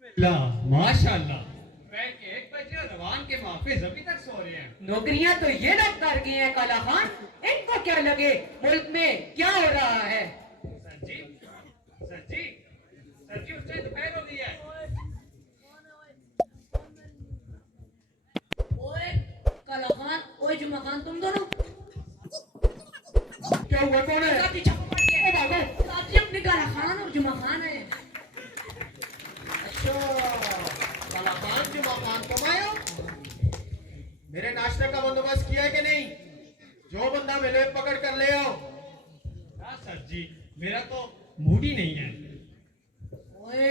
माशाल्लाह। मैं 1 बजे और रवान के मुहाफिज अभी तक सो रहे हैं। नौकरियां तो ये लोग कर गए हैं काला खान, इनको क्या लगे मुल्क में क्या हो रहा है। सर जी, सर जी, सर जी, उससे दोपहर हो गई है। ओए काला खान, ओए जुमा खान, तुम दोनों क्या हुआ, कौन है? साथी छापा पड़ गया। ए भागो, साथी अपने काला खान और जुमा खान है। अच्छा, काला खान जुमा खान तुम आए हो? मेरे नाश्ते का बंदोबस्त किया है कि नहीं? जो बंदा मिले पकड़ कर ले आओ। हाँ सर जी, मेरा तो मूड ही नहीं है। ओए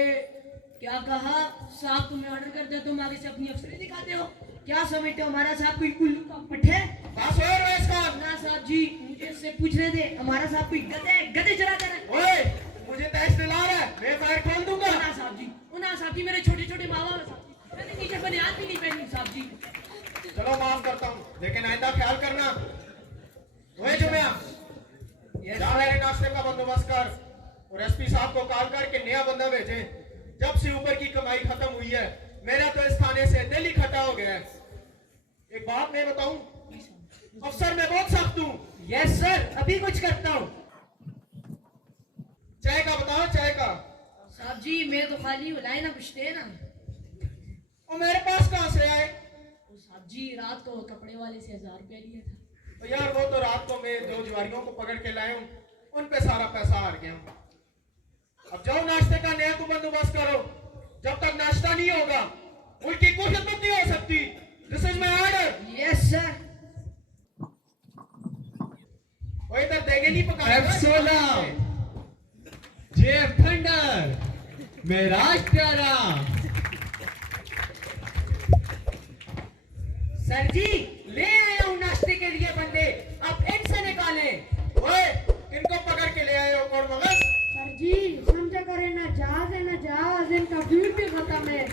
क्या कहा साहब, तुम्हें ऑर्डर करते हो, तुम आगे से अपनी अफसरी दिखाते हो। क्या समझते हो हमारा साहब कोई उल्लू का पट्टे? बस हो रहा है इसका। ना साहब जी, मुझे इससे पूछने दे, हमारा साहब कोई गधे चला दे रहा है। ओए, मुझे तैस दिला रहा है, मैं फायर खोल दूंगा। ना साहब जी, ना साहब जी, मेरे छोटे छोटे मामा साहब जी, मैंने नीचे बनियान भी नहीं पहनी साहब जी। चलो माफ करता हूँ, लेकिन आइंदा ख्याल करना। ओए जुमिया, जा मेरे नाश्ते का बंदोबस्त कर और एसपी साहब को कॉल करके नया बंदा भेजे। जब से ऊपर की कमाई खत्म हुई है, मेरा तो इस थाने से दिल ही खटा हो गया है। एक बात मैं बताऊं, अफसर मैं बहुत सख्त हूँ। यस सर, अभी कुछ करता हूँ। चाय का बताओ, चाय का। साहब जी मैं तो खाली हूँ, लाए ना कुछ दे ना। और मेरे पास कहाँ से आए? तो साहब जी रात को कपड़े वाले से 1000 रुपया लिया था। तो यार वो तो रात को मैं 2 जुआरियों को पकड़ के लाया हूँ, उन पे सारा पैसा हार गया हूँ। अब जाओ नाश्ते का नया को बंदोबस्त करो। जब तक नाश्ता नहीं होगा उनकी कोई खिदमत नहीं हो सकती। This is my order. Yes sir. वो इधर देगे नहीं पकाया। F16, JF थंडर, मेराज प्यारा। सर जी ले आया हूँ नाश्ते के लिए बंदे, अब इनसे निकालें। ओए, किनको पकड़ के ले आए हो कोड़ मगज? सर जी समझा करें ना, जहाज है ना जहाज, इनका फ्यूल भी खत्म है।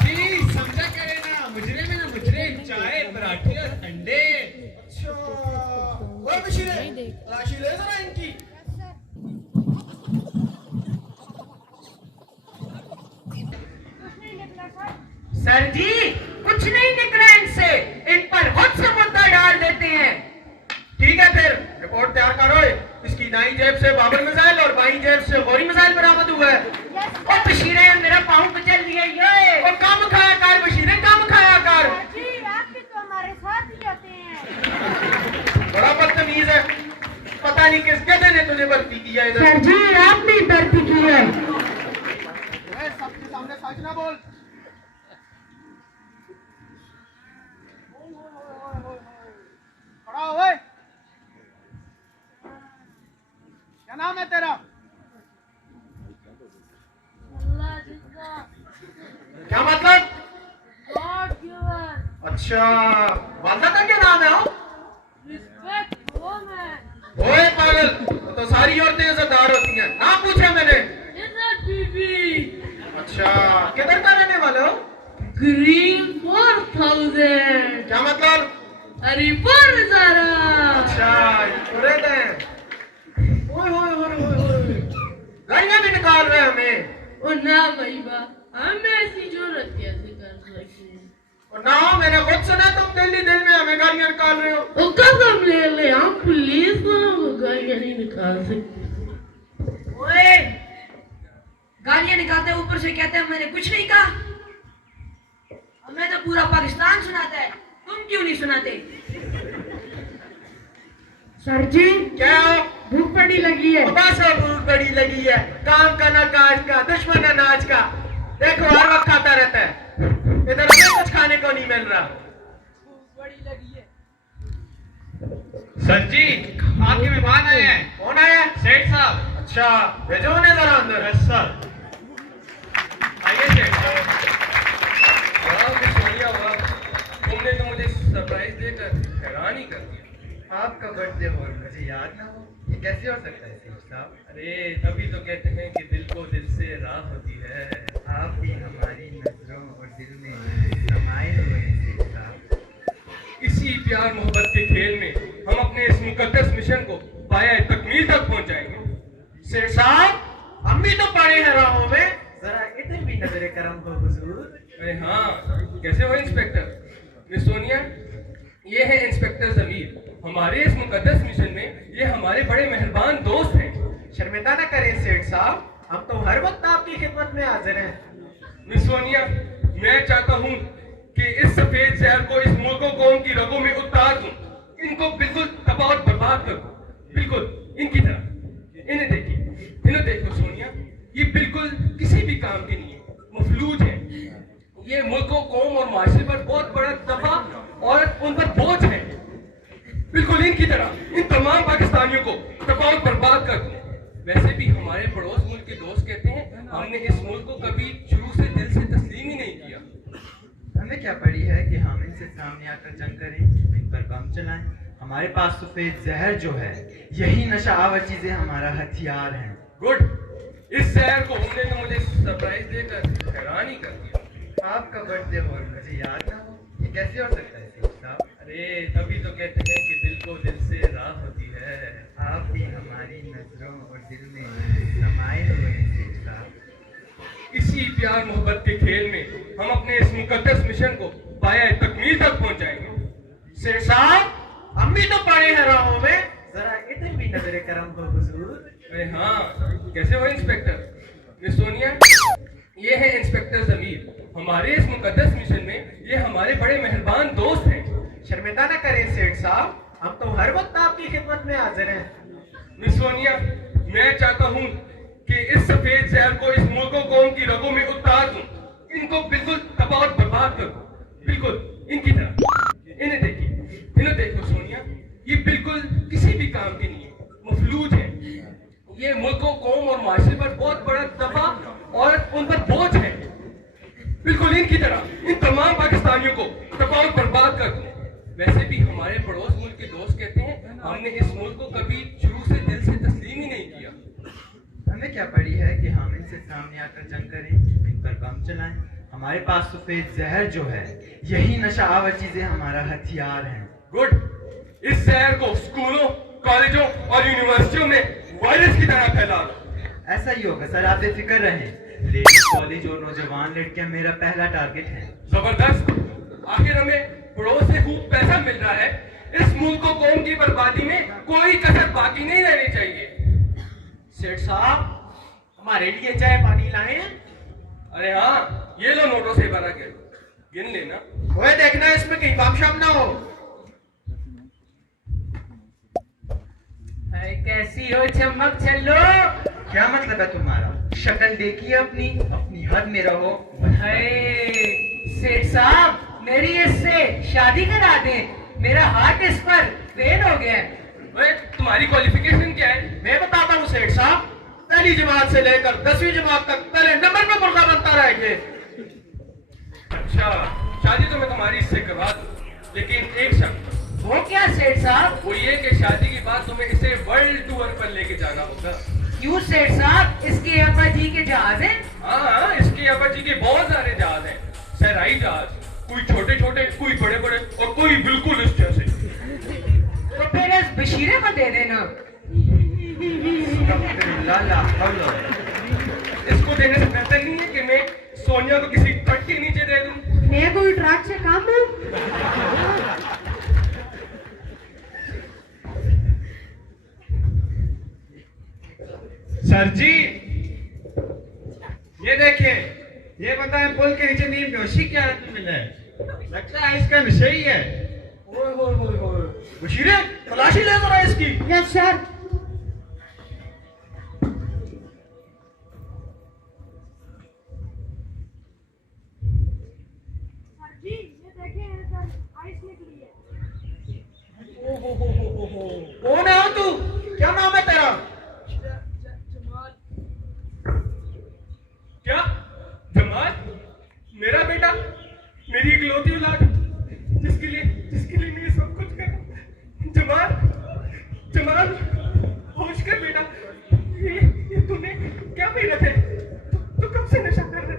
जी समझा करे ना, मुजरे में ना मुजरे, चाय पराठे और अंडे। अच्छा, ओए बशीरे, तलाशी ले जरा इनकी। सर जी कुछ नहीं निकला इनसे, इन पर खुद से मुद्दा डाल देते हैं। ठीक है फिर रिपोर्ट तैयार करो। इसकी दाई जेब से बाबर मिसाइल और बाई जेब से गौरी मिसाइल बरामद हुआ है। ओ बशीरे मेरा पाँव कुचल लिया ये। और काम खाया कर बशीरे, काम खाया कर। सर जी आप भी तो हमारे साथ ही होते हैं। बड़ा बदतमीज है, पता नहीं किस गधे ने तुझे भर्ती किया इधर। सर जी आप भी भर्ती की है। सबके सामने सच ना बोल। खड़ा हो। क्या नाम है तेरा? अल्लाह जिंदा, क्या मतलब? गॉड गिवर, अच्छा, वालदा का क्या नाम है? रिस्पेक्ट वुमेन, ओए पागल, तो सारी औरतें इज्जतदार होती हैं। नाम पूछा मैंने। इज्जत बीबी, अच्छा, किधर का रहने वाले हो? ग्रीन 4000, क्या मतलब? हरिपुर ज़रा। अच्छा, पूरे दिन। ओए ओए ओए ओए ओए, गालियां भी निकाल रहे हैं हमें। और ना भाई बा, हमें ऐसी जरूरत कैसे कर सकते हैं? और ना हो, मैंने खुद सुना तुम दिल्ली दिल में हमें गालियां निकाल रहे हो। वो कसम ले ले, हम पुलिस को गालियां नहीं निकाल सकते। ओए गालियां निकालते ऊपर से कहते हैं मैंने कुछ नहीं कहा। हमें तो पूरा पाकिस्तान सुनाता है, तुम क्यों नहीं सुनाते? सर जी क्या? भूख बड़ी लगी है। बस भूख बड़ी लगी है, काम का ना काज का, दुश्मन अनाज का। देखो हर वक्त खाता रहता है, इधर हमें कुछ खाने को नहीं मिल रहा। सर जी आपके मेहमान आए हैं। कौन आया? सेठ साहब। अच्छा, भेजो उन्हें जरा अंदर। Yes sir. आइए सेठ साहब। बड़ा कुछ बढ़िया हुआ, तुमने तो मुझे सरप्राइज देकर हैरान ही कर दिया। आपका बर्थडे हो और मुझे याद ना हो, ये कैसे हो सकता है सेठ साहब? अरे तभी तो कहते हैं कि दिल को दिल से राह होती है। आप भी हमारी नजरों और दिल में समाये हुए हैं सेठ साहब। इसी प्यार मोहब्बत के खेल में हम अपने इस मुकद्दस मिशन को पाया तकमील तक पहुंचाएंगे। सेठ साहब, हम भी तो पड़े हैं राहों में। जरा इधर भी नजर करम हुजूर। अरे हाँ, कैसे हो इंस्पेक्टर? मिस सोनिया, ये है इंस्पेक्टर जमीर। हमारे इस मुकद्दस मिशन में ये हमारे बड़े मेहरबान दोस्त हैं। शर्मिंदा न करें सेठ साहब, हम तो हर वक्त आपकी खिदमत में हाजिर हैं। मिस सोनिया, मैं चाहता हूँ कि इस सफेद जहर को इस मुल्क कौम की रगों में उतार दूं, इनको बिल्कुल तबाह और बर्बाद कर दूं, बिल्कुल इनकी तरह। इन्हें देखिए, इन्हें देखो सोनिया, ये बिल्कुल किसी भी काम के नहीं है, मफलूज है। ये मुल्कों कौम और माशरे पर बहुत बड़ा दबाव और उन पर बोझ है, बिल्कुल इनकी तरह। इन तमाम पाकिस्तानियों को तबाह और बर्बाद कर दूं। वैसे भी हमारे पड़ोस मुल्क के दोस्त कहते हैं हमने इस मुल्क को कभी शुरू से दिल से तस्लीम ही नहीं किया। हमें क्या पड़ी है कि हम इनसे सामने आकर जंग करें, इन पर बम चलाएं। हमारे पास सफेद जहर जो है, यही नशा आवर चीजें हमारा हथियार हैं। गुड, इस जहर को हमने तो मुझे सरप्राइज देकर हैरान ही कर दिया। आपका बर्थडे और मुझे याद ना हो, ये कैसे हो सकता है सेठ साहब? अरे तभी तो कहते हैं कि दिल को दिल से राह होती है। आप भी हमारी नजरों और दिल में समाये हुए हैं सेठ साहब। इसी प्यार मोहब्बत के खेल में हम अपने इस मुकद्दस मिशन को पाया तकमील तक पहुंचाएंगे। सेठ साहब, हम भी तो पड़े हैं राहों में, जरा इधर भी नजर करम हो हुजूर। अरे हाँ, कैसे हो इंस्पेक्टर? मिस सोनिया, ये है इंस्पेक्टर जमीर। हमारे इस मुकद्दस मिशन में ये हमारे बड़े मेहरबान दोस्त हैं। शर्मिंदा न करें सेठ साहब, हम तो हर वक्त आपकी खिदमत में हाजिर हैं। मिस सोनिया, मैं चाहता हूँ कि इस सफेद जहर को इस मुल्क कौम की रगों में उतार दूं, इनको बिल्कुल तबाह और बर्बाद कर दूं, बिल्कुल इनकी तरह। इन्हें देखिए, इन्हें देखो सोनिया, ये बिल्कुल किसी भी काम के नहीं है, मफलूज है। ये मुल्कों कौम और माशरे पर बहुत बड़ा दबाव और उन पर बोझ है, बिल्कुल इनकी तरह। इन तमाम पाकिस्तानियों को तबाह और बर्बाद कर दूं। वैसे भी हमारे पड़ोस मुल्क के दोस्त कहते हैं हमने इस मुल्क को कभी शुरू से दिल से तस्लीम ही नहीं किया। हमें क्या पड़ी है कि हम इनसे सामने आकर जंग करें, इन पर बम चलाएं। हमारे पास सफेद जहर जो है, यही नशा आवर चीजें हमारा हथियार हैं। गुड, इस जहर को स्कूलों, कॉलेजों और यूनिवर्सिटियों में वायरस की तरह फैला दो। ऐसा ही होगा सर, आप बेफिक्र रहें। लेडीज कॉलेज और नौजवान लड़कियां मेरा पहला टारगेट है। जबरदस्त, आखिर हमें पड़ोस से खूब पैसा मिल रहा है। इस मुल्क को कौम की बर्बादी में कोई कसर बाकी नहीं रहनी चाहिए। सेठ साहब, हमारे लिए चाय पानी लाए हैं? अरे हाँ, ये लो नोटों से भरा के, गिन लेना। ओए देखना इसमें कहीं बम शम ना हो। कैसी हो चमक चलो? क्या मतलब है तुम्हारा? शक्ल देखिए अपनी, अपनी हद में रहो। हाय सेठ साहब, मेरी इससे शादी करा दे, मेरा हार्ट इस पर फेल हो गया है। ओए, तुम्हारी क्वालिफिकेशन क्या है? मैं बताता हूँ सेठ साहब, पहली जमात से लेकर 10वीं जमात तक पहले नंबर पे मुर्गा बनता रह गए। अच्छा, शादी तो मैं तुम्हारी इससे करवा दूं, लेकिन एक शर्त। वो क्या सेठ साहब? वो ये कि शादी के बाद तुम्हें इसे वर्ल्ड टूर पर लेके जाना होगा। क्यों सेठ साहब, इसके अब्बा जी के जहाज है? हाँ, इसके अब्बा जी के बहुत सारे जहाज हैं, सहराई जहाज, कोई छोटे छोटे, कोई बड़े बड़े और कोई बिल्कुल इस जैसे। तो फिर इस बशीरे को दे देना। इसको देने से बेहतर नहीं है कि मैं सोनिया को किसी ट्रक के नीचे दे दूं। मैं कोई ट्रक से काम हूँ? सर जी, ये देखिए, ये पता है पुल के नीचे नीम बेहोशी की हालत में मिला है। लगता है इसका नशा ही है। ओए होए होए होए, बशीरे तलाशी ले जरा इसकी। Yes sir. कौन है हो तू? क्या नाम है तेरा? क्या जमाल? मेरा बेटा, मेरी इकलौती औलाद, जिसके लिए मैं सब कुछ कर रहा हूं। जमाल, जमाल, होश कर बेटा। ये तूने क्या पी रखे? तू कब से नशा कर रहे?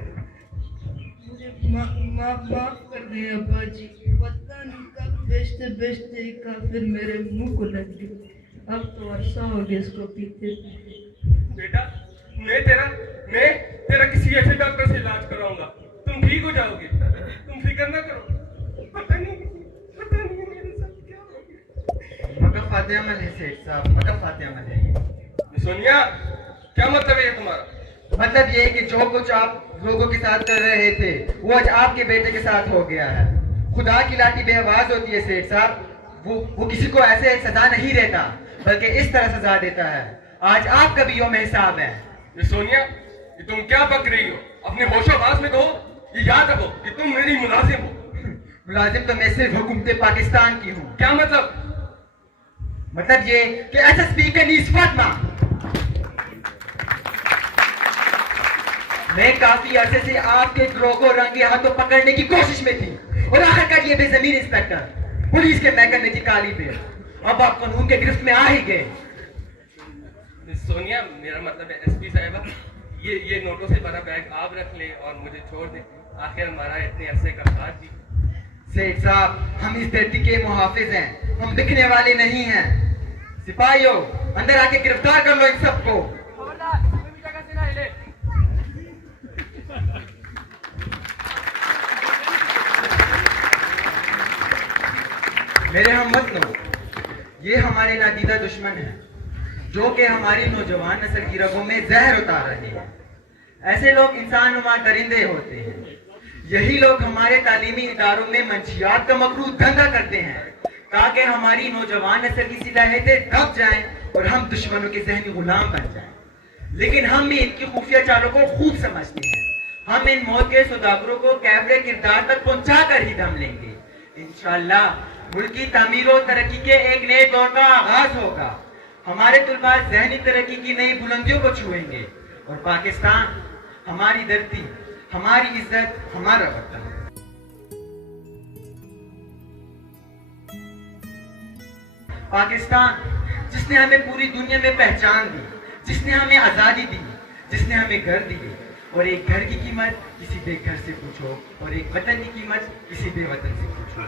मुझे माफ कर दिए अब्बा जी, पता नहीं कब बेचते बेचते काफिर मेरे मुंह को लग गई। अब तो अरसा हो गया इसको पीते। बेटा, मैं तेरा किसी अच्छे डॉक्टर से इलाज कराऊंगा। तुम ठीक हो हो जाओगे। तुम फिक्र ना करो, पता नहीं मेरे साथ क्या हो गया। मकफ़ात अमल है सेठ साहब, मकफ़ात अमल है। सोनिया, क्या मतलब है ये तुम्हारा? मतलब ये कि जो कुछ आप लोगों के साथ कर रहे थे वो आज आपके बेटे के साथ हो गया है। खुदा की लाठी बेआवाज होती है सेठ साहब, वो किसी को ऐसे सजा नहीं देता बल्कि इस तरह सजा देता है। आज आपका भी यौम हिसाब है। ये सोनिया, ये तुम क्या बक रही हो? अपने होशो-हवास में कहो, ये याद रखो कि तुम मेरी मुलाजिम हो। मुलाजिम तो मैं सिर्फ हुकूमत पाकिस्तान की हूँ। क्या मतलब? मतलब ये कि ऐसा स्पीकर नीस फातिमा, मैं काफी अरसे से आपके गिरोह को रंगे हाथों पकड़ने की कोशिश में थी और आखिरकार ये बेजमीन इंस्पेक्टर पुलिस के महकमे की काली पे अब आप कानून के गिरफ्त में आ ही गए। सोनिया, मेरा मतलब है एसपी साहिबा, ये नोटों से भरा बैग आप रख ले और मुझे छोड़ दे। आखिर हमारा इतने अरसे का साथ भी। सेठ साहब, हम इस धरती के मुहाफिज हैं, हम बिकने वाले नहीं हैं। सिपाहियों, अंदर आके गिरफ्तार कर लो इन सबको। मेरे हमवतनों, ये हमारे नादीदा दुश्मन है जो कि हमारी नौजवान नस्ल की रगों में जहर उतार रहे हैं। ऐसे लोग इंसान नुमा दरिंदे होते हैं। यही लोग हमारे तालीमी इदारों में मंशियात का मकरूह धंधा करते हैं ताकि हमारी नौजवान नस्ल की सलाहियतें दब जाएं और हम दुश्मनों के जहनी गुलाम बन जाएं। लेकिन हम भी इनकी खुफिया चालों को खूब समझते हैं। हम इन मौत के सौदागरों को कैबले किरदार तक पहुंचा कर ही दम लेंगे। इंशाअल्लाह मुल्क की तामीर और तरक्की के एक नए दौर का आगाज होगा। हमारे तुलबा जहनी तरक्की की नई बुलंदियों को छुएंगे और पाकिस्तान हमारी धरती, हमारी इज्जत, हमारा वतन। पाकिस्तान जिसने हमें पूरी दुनिया में पहचान दी, जिसने हमें आजादी दी, जिसने हमें घर दिए और एक घर की कीमत किसी बेघर से पूछो और एक वतन की कीमत किसी बेवतन से पूछो।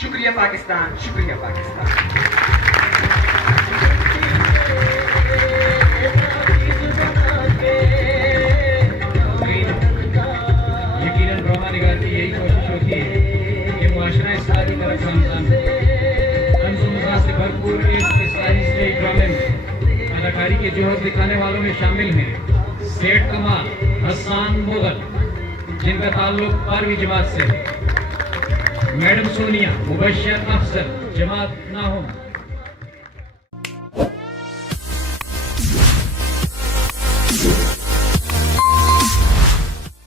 शुक्रिया पाकिस्तान, शुक्रिया पाकिस्तान। यकीनन ब्रह्मानिगाह की यही कोशिश होती है कि मुआशरा इस्लामी तरफ से भरपूर एक इस्लामी स्टेट ड्रामे में अदाकारी के जोहर दिखाने वालों में शामिल हैं सेठ कमाल, हसन मुगल जिनका ताल्लुक 12वीं जमात से है, मैडम सोनिया, मुबश्शिर अफजल जमात नाहुम,